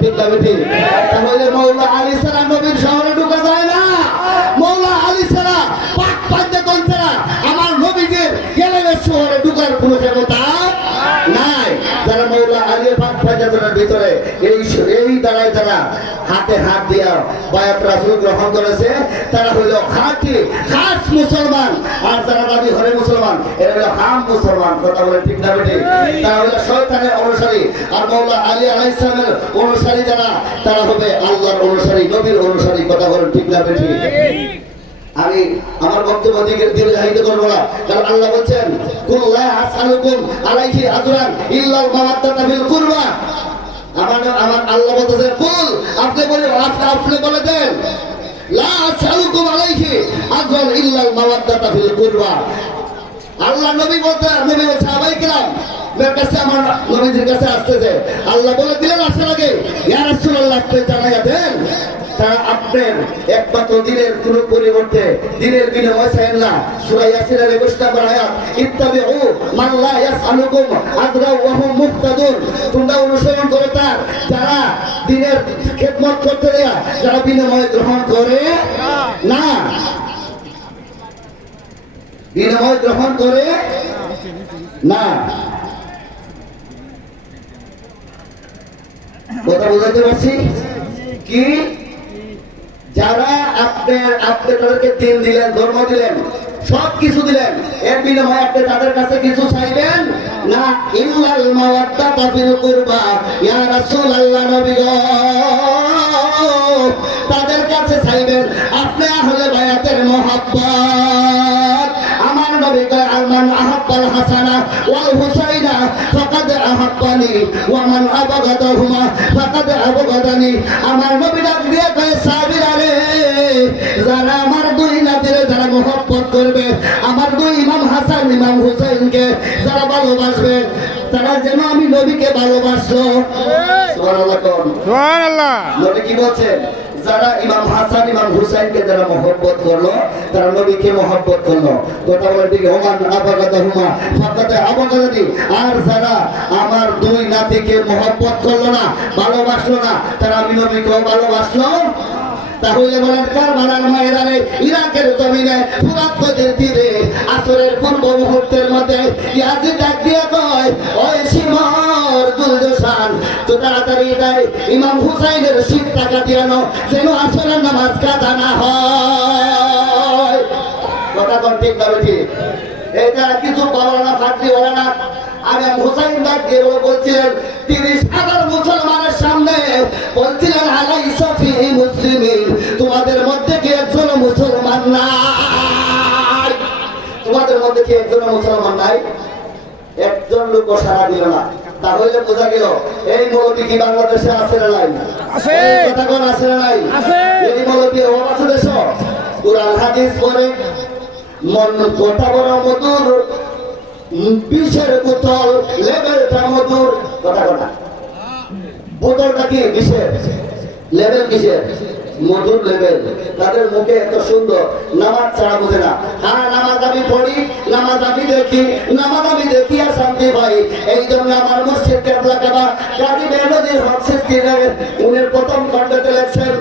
ঠিক না ঠিক তাহলে মৌলা আলী সালাম নবীর শহরে ঢুকা যায় না। মৌলা আলী সালাম পাক পাঞ্জাতন ছাড়া আমার নবীকে গেলে শহরে ঢুকার কোনো হাতে হাত দিয়া বায়াত রাসূল গ্রহণ করেছে, তারা হইল খাঁটি খাস মুসলমান। আর যারা দাবি ঘরে মুসলমান, এরা হলো হাম মুসলমান। কথা বলে ঠিক না বেটি? তারা হইল শয়তানের অনুসারী। আর মৌলা আলী আলাইহিস সালামের অনুসারী যারা, তারা হবে আল্লাহর অনুসারী, নবীর অনুসারী। কথা বলেন ঠিক না বেটি? আমি আমার বক্তব্য দিকে দীর্ঘায়িত করব না। কারণ আল্লাহ বলছেন, কুল লা আসআলুকুম আলাইহি আজরান ইল্লাল মাওয়াদ্দাতা ফিল কুরবা। আমার আমার আল্লাহ বলতেছে, কুল, আপনি বলে আপনি বলে দেন। লা আসআলুকুম আলাইহি আজরান ইল্লাল মাওয়াদ্দাতা ফিল কুরবা। আল্লাহ নবী বলতে, নবী আবাই কিরাম, আপনার কাছে আমার নবীজির কাছে আসতেছে। আল্লাহ বলে, দিলেন আসার আগে, ইয়া রাসূলুল্লাহ, আপনি জানাইয়া দেন। তারা আপনার একমাত্র দিনের কোন পরিবর্তে দিনের বিনিময় চাইেন না সূরা ইয়াসিনের 21 নম্বর আয়াত ইত্তাবিউ মান লা ইয়াসআলুকুম আজরা ওয়া হুম মুহতাদুন তোমরা অনুসরণ করো তার। যারা দিনের খেদমত করতে দেয়া, যারা বিনিময় গ্রহণ করে না। বিনিময় গ্রহণ করে না। কথা বোঝাতে পারছি? কি? যারা আপনার, আপনি তাদেরকে দিন দিলেন, ধর্ম দিলেন, সব কিছু দিলেন, এর বিনিময়ে আপনি তাদের কাছে কিছু চাইবেন? না, ইল্লাল মাওয়াত্তা ফিল কুরবা, ইয়া রাসূলুল্লাহ নবী গো। তাদের কাছে চাইবেন হুসাইনা ফাকাদ আহাব্বানি ওয়া মান আবাগাদাহুমা ফাকাদ আবাগাদানি আমার নবী ডাক দিয়ে কয় সাহাবীরা রে যারা আমার দুই নাতিরে যারা মহব্বত করবে, আমার দুই ইমাম হাসান, ইমাম হুসাইনকে যারা ভালোবাসবে তারা যেন আমি নবীকে ভালোবাসো। নবী কি বলছেন? যারা ইমাম হাসান ইমাম হুসাইনকে যারা মহব্বত করল তারা নবীকে মহব্বত করল। কথা বলে ঠিক ওমান হুমা ফাকাতে আর যারা আমার দুই নাতিকে মহব্বত করল না ভালোবাসলো না তারা আমি নবীকেও ভালোবাসলো। তাহলে বলেন কারবালার ময়দানে ইরাকের জমিনে ফুরাত নদীর তীরে আসরের পূর্ব মুহূর্তের মধ্যে ইয়াজিদ ডাক দিয়ে কয় ওই সিমর দুলদশান তো তাড়াতাড়ি ইমাম হুসাইনের শীত টাকা দিয়ানো যেন আসরের নামাজ কাজা হয়। কথা ঠিক না ঠিক এটা কিছু বলো আমি হুসাইন ডাক দিয়ে বলছিলেন, তিরিশ হাজার মুসলমানের সামনে বলছিলেন আলাই সফি মুসলিমিন, তোমাদের মধ্যে কি একজন মুসলমান নাই? তোমাদের মধ্যে কি একজন মুসলমান নাই? একজন লোক সারা দিল না। তাহলে বোঝা গেল এই মৌলবী কি বাংলাদেশে আছে না নাই? আছে। কথা কোন আছে না নাই? আছে। এই মৌলবী অভাব আছে দেশ কোরআন হাদিস পড়ে মন কথা বড় মধুর বিষের বোতল লেবেলটা মধুর। কথা কথা বোতলটা কি কিসের লেভেল কিসের? মধুর লেভেল তাদের মুখে এত সুন্দর, নামাজ ছাড়া বুঝে না। হ্যাঁ নামাজ আমি পড়ি, নামাজ আমি দেখি, নামাজ আমি দেখি আর শান্তি পাই। এই জন্য আমার মুর্শিদ কেবলা কেবা, কাজী মেহনদির হক সিদ্দিকের উনি প্রথম খণ্ডতে লেখছেন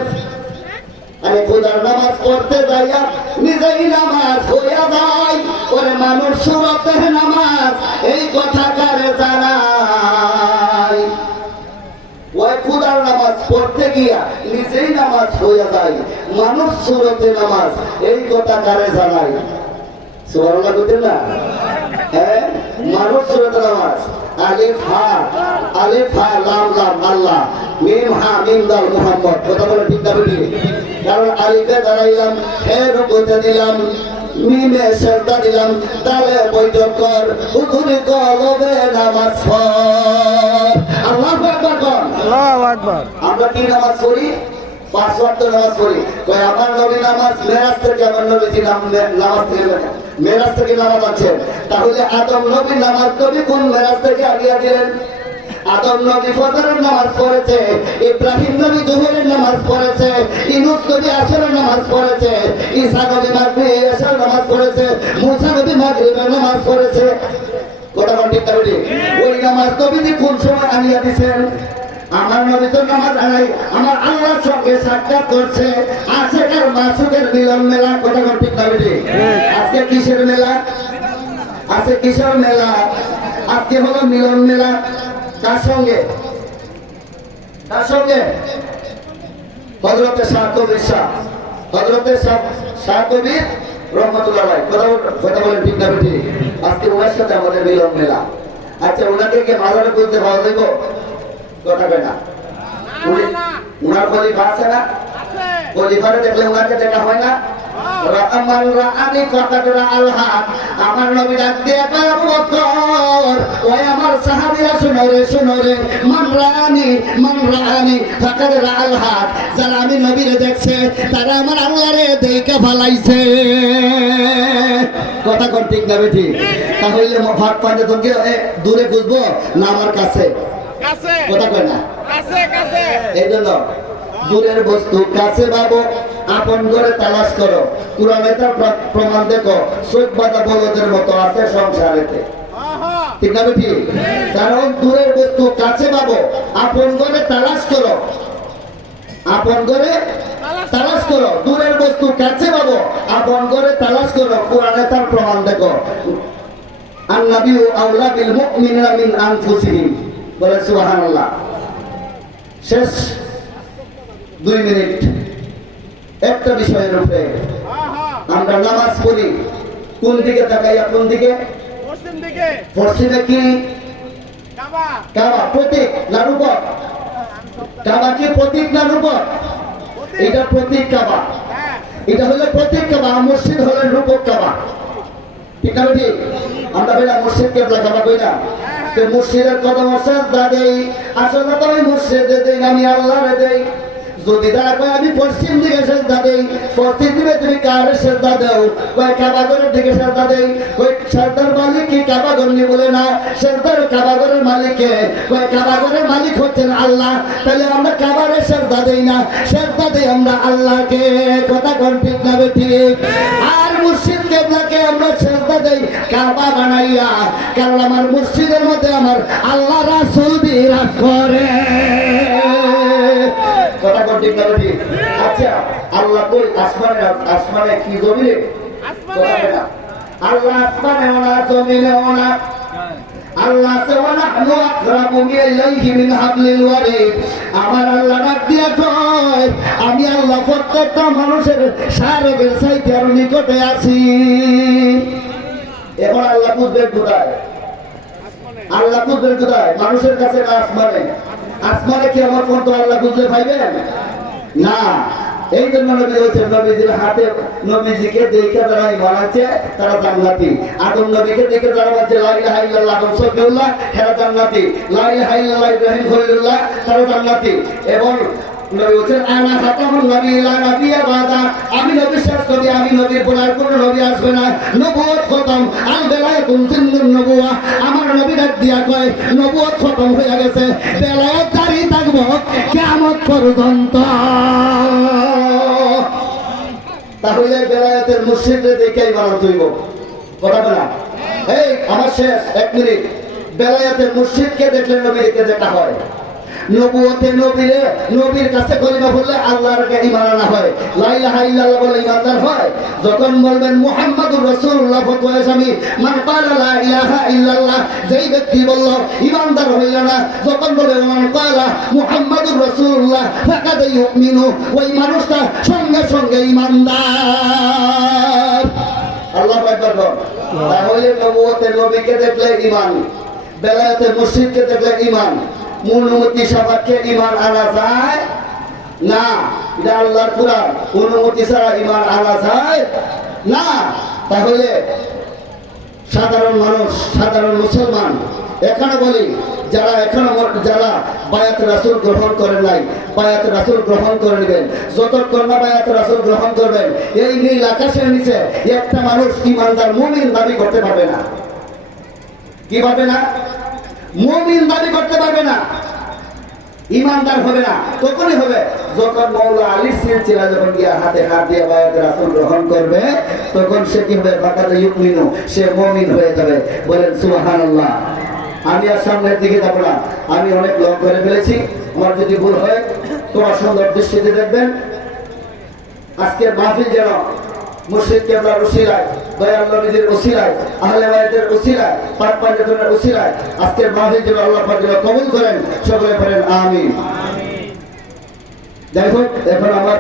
আমি খোদার নামাজ পড়তে যাইয়া নিজেই নামাজ হইয়া যাই। ওরে মানুষ সুরতে নামাজ। এই কথা কারে জানাই পড়তে গিয়া নিজেই নামাজ হইয়া যায়, মানুষ সুরতে নামাজ, এই কথা কারে জানাই বুঝলেন না? হ্যাঁ? মানুষ সুরতে নামাজ। আলিফ, হা আলিফ, হা মিম হা, মিম কারণ দাঁড়াইলাম দিলাম দিলাম বৈঠক নামাজ আল্লাহু আকবার। আমরা কি নামাজ পড়ি? পাঁচ ওয়াক্ত নামাজ পড়ি। কই আমার নবী নামাজ, মেরাজ থেকে আমার নবীজি নাম নামাজ থেকে মেরাজ থেকে নামাজ আছে। তাহলে আদম নবী নামাজ নবী কোন মেরাজ থেকে আগিয়ে দিলেন আদম নবী ফজরের নামাজ পড়েছে, ইব্রাহিম নবী জোহরের নামাজ পড়েছে ইনুস নবী আসরের নামাজ পড়েছে, ঈসা নবী মাগরিব এশার নামাজ পড়েছে, মুসা নবী মাগরিবের নামাজ পড়েছে। কথা ঠিক ওই নামাজ নবীজি কোন সময় আনিয়ে দিছেন? আমার নবী তো নামাজ আনাই আমার আল্লাহর সঙ্গে সাক্ষাৎ করছে। আছে কার মাসুকের মিলন মেলা কথা ঠিক না? আজকে কিসের মেলা? আছে কিসের মেলা? আজকে হলো মিলন মেলা। কার সঙ্গে? কার সঙ্গে? হজরতে শাহ কবির শাহ। হজরতে শাহ কবির রহমতুল্লাহ কথা কথা বলেন ঠিক আজকে ওনার সাথে আমাদের মিলন মেলা। আচ্ছা ওনাকে মাজারে করতে পাওয়া যাইব কয় না? উনার খলিফা আছে না? খলিফারে দেখলে উনাকে দেখা হয় না? আমার আমার নবী ডাক দিয়ে কয় আবু বকর ওই আমার সাহাবীরা শুনো রে শুনো রে। মান রাআনি মান যারা আমি নবীরে দেখছে তারা আমার আল্লাহরে দেখে ফলাইছে। কথা কোন ঠিক না বেটি তাহলে দূরে বুঝব না আমার কাছে। কথা কয় না? কাছে কাছে। এই জন্য দূরের বস্তু কাছে পাবো আপন করে তালাশ করো। কোরআনে তার প্রমাণ দেখো চোখ বাঁধা বলদের মতো আছে সংসারেতে। ঠিক না বেটি কারণ দূরের বস্তু কাছে পাবো আপন করে তালাশ করো। আপন করে তালাশ করো দূরের বস্তু কাছে পাবো আপন করে তালাশ করো কোরআনে তার প্রমাণ দেখো। আন্নাবিউ আউলা বিল মুমিনিনা মিন আনফুসিহিম। বলে সুবহানাল্লাহ। শেষ দুই মিনিট। একটা বিষয়ের উপরে আমরা নামাজ পড়ি। কোন দিকে তাকাইয়া কোন দিকে? পশ্চিম কি? কাবা। প্রতীক না রূপক? কাবা কি প্রতীক না রূপক? এটা প্রতীক কাবা। হ্যাঁ। এটা হলো প্রতীক কাবা মসজিদ হলো রূপক কাবা। ঠিক না আমরা বেলা মসজিদ কেবলা কাবা কই না তো মসজিদের কদম সাজদা দেই। আসলে তো আমি মসজিদে দেই আমি আল্লাহরে দেই। যদি তারা কয় আমি পশ্চিম দিকে সেজদা দেই, পশ্চিম দিকে তুমি কার সেজদা দাও? কয়, কাবাগরের দিকে সেজদা দেই। কই সর্দার মালিক কি কাবাগর নি বলে না? সর্দার কাবাগরের মালিককে কয়, কাবাগরের মালিক হচ্ছেন আল্লাহ। তাহলে আমরা কাবারের সেজদা দেই না, সেজদা দেই আমরা আল্লাহকে। কথা কোন ঠিক না ঠিক? আর মুর্শিদ কেবলাকে আমরা সেজদা দেই। কারবা বানাইয়া কারণ আমার মসজিদের মধ্যে আমার আল্লাহ রাসূল বিরাজ করে। কথা কোন ঠিক আচ্ছা আল্লাহ কই আসমানে আসমানে কি জমিনে। আল্লাহ আসমানে ওনা জমিনে ওনা। আল্লাহ সে ওয়ানাহনু আকরাবু ইলাইহি মিন হাবলিল ওয়ারিদ আমার আল্লাহ ডাক দিয়া কয়, আমি আল্লাহ প্রত্যেকটা মানুষের শারকের চাইতে আরও নিকটে আছি। এখন আল্লাহ বুঝবেন কোথায়? আল্লাহ বুঝবেন কোথায়? মানুষের কাছে আসমানে? আসমানে কি আমার পর্যন্ত আল্লাহ বুঝতে পাইবেন? না। এই জন্য নবী বলছেন, নবীজির হাতে নবীজিকে দেখে যারা ইমান তারা জান্নাতি। আদম নবীকে দেখে যারা বলছে, লা ইলাহা ইল্লাল্লাহ, আদম সফিউল্লাহ হেরা জান্নাতি। লা ইলাহা ইল্লাল্লাহ, ইব্রাহিম খলিলুল্লাহ তারা জান্নাতি। এবং আমি নবী শেষ আমি নবীর পর আর কোনো নবী আসবে না। নবুয়ত খতম। আল বেলায়াতুন সিন্নুন নবুয়া আমার নবী ডাক দিয়া কয় নবুয়ত খতম হয়ে গেছে। বেলায়াত জারি থাকব কিয়ামত পর্যন্ত। তাহলে বেলায়াতের মুর্শিদে দেখেই বানাতে হইব কথা বলা? এই, আমার শেষ, এক মিনিট। বেলায়াতের মুর্শিদকে দেখলে নবীকে দেখা হয়। নবুয়তে নবীরে নবীর কাছে কলিমা বললে আল্লাহর হয়। বলে ঈমানদার হয়। যখন বলবেন মুহাম্মাদুর রাসূলুল্লাহ, ফতোয়া স্বামী, মান লা ইলাহা ইল্লাল্লাহ যেই ব্যক্তি বলল, ঈমানদার হইল না যখন বলে মান মুহাম্মাদুর রাসূলুল্লাহ ফাকাদ ইউমিনু, ওই মানুষটা সঙ্গে সঙ্গে ঈমানদার। আল্লাহ আকবার। তাহলে নবুয়তে নবীকে দেখলে ঈমান বেলায়েতে মুর্শিদকে দেখলে ঈমান মূলমতি সবাইকে ঈমান আনা যায়? না, এটা আল্লাহর কোরআন। অনুমতি ছাড়া ঈমান আনা যায় না। তাহলে সাধারণ মানুষ, সাধারণ মুসলমান, এখানে বলি, যারা এখনও যারা বায়াত রাসুল গ্রহণ করেন নাই, বায়াত রাসুল গ্রহণ করে নেবেন যতক্ষণ না বায়াত রাসুল গ্রহণ করবেন, এই নীল আকাশের নিচে একটা মানুষ ইমানদার মুমিন দাবি করতে পারবে না। কি পারবে না? মুমিন দাবি করতে পারবে না। ইমানদার হবে না। তখনই হবে। যখন মৌলা আলী সিলসিলা যখন গিয়া হাতে হাত দিয়ে বায়াত রাসুল গ্রহণ করবে, তখন সে কি হবে? ফাকাদ ইউমিনু, সে মুমিন হয়ে যাবে। বলেন, সুবহানাল্লাহ। আমি আর সামনের দিকে যাব না। আমি অনেক লং করে ফেলেছি। আমার যদি ভুল হয়, তোমার সুন্দর দৃষ্টিতে দেখবেন। আজকের মাহফিল যেন মুর্শিদ কেবলার উসিলায় দয়াল নবীদের উসিলায় আহলে বায়াতের উসিলায় পাক পাঞ্জাতনের উসিলায় আজকের মাহফিল যেন আল্লাহ পাক যেন কবুল করেন সকলে করেন আমিন। যাই হোক এখন আমার